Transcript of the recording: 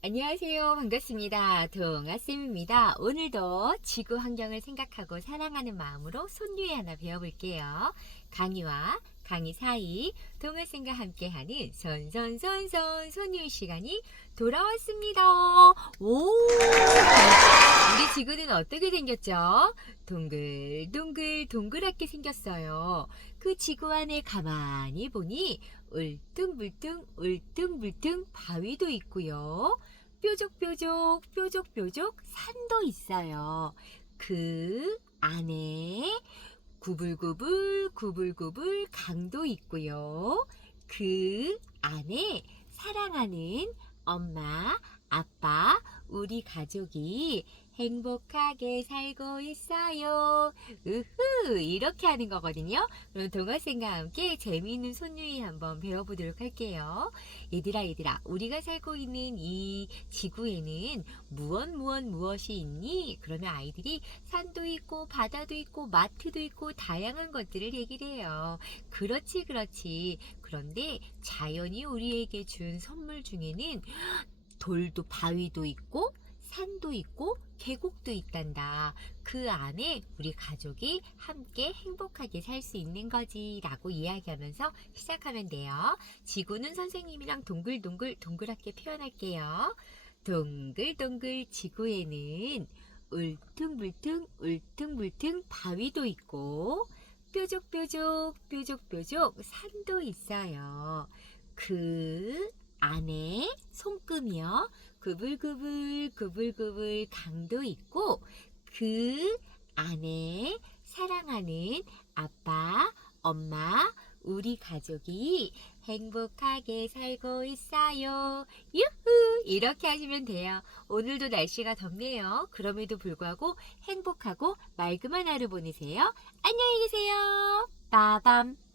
안녕하세요. 반갑습니다. 동아쌤입니다. 오늘도 지구 환경을 생각하고 사랑하는 마음으로 손유희 하나 배워볼게요. 강의와 강의 사이 동아쌤과 함께하는 손손손손 손유희 시간이 돌아왔습니다. 오! 지구는 어떻게 생겼죠? 동글동글 동그랗게 생겼어요. 그 지구 안에 가만히 보니 울퉁불퉁 울퉁불퉁 바위도 있고요. 뾰족뾰족 뾰족뾰족 산도 있어요. 그 안에 구불구불 구불구불 강도 있고요. 그 안에 사랑하는 엄마, 아빠, 우리 가족이 행복하게 살고 있어요. 으흐, 이렇게 하는 거거든요. 그럼 동화생과 함께 재미있는 손유희 한번 배워보도록 할게요. 얘들아, 얘들아, 우리가 살고 있는 이 지구에는 무엇, 무엇, 무엇이 있니? 그러면 아이들이 산도 있고, 바다도 있고, 마트도 있고, 다양한 것들을 얘기를 해요. 그렇지, 그렇지. 그런데 자연이 우리에게 준 선물 중에는 돌도, 바위도 있고, 산도 있고 계곡도 있단다. 그 안에 우리 가족이 함께 행복하게 살 수 있는 거지 라고 이야기하면서 시작하면 돼요. 지구는 선생님이랑 동글동글 동그랗게 표현할게요. 동글동글 지구에는 울퉁불퉁 울퉁불퉁 바위도 있고 뾰족뾰족 뾰족뾰족 산도 있어요. 그 안에 손금이요. 구불구불 구불구불 강도 있고 그 안에 사랑하는 아빠, 엄마, 우리 가족이 행복하게 살고 있어요. 유후! 이렇게 하시면 돼요. 오늘도 날씨가 덥네요. 그럼에도 불구하고 행복하고 맑은 하루 보내세요. 안녕히 계세요. 빠밤.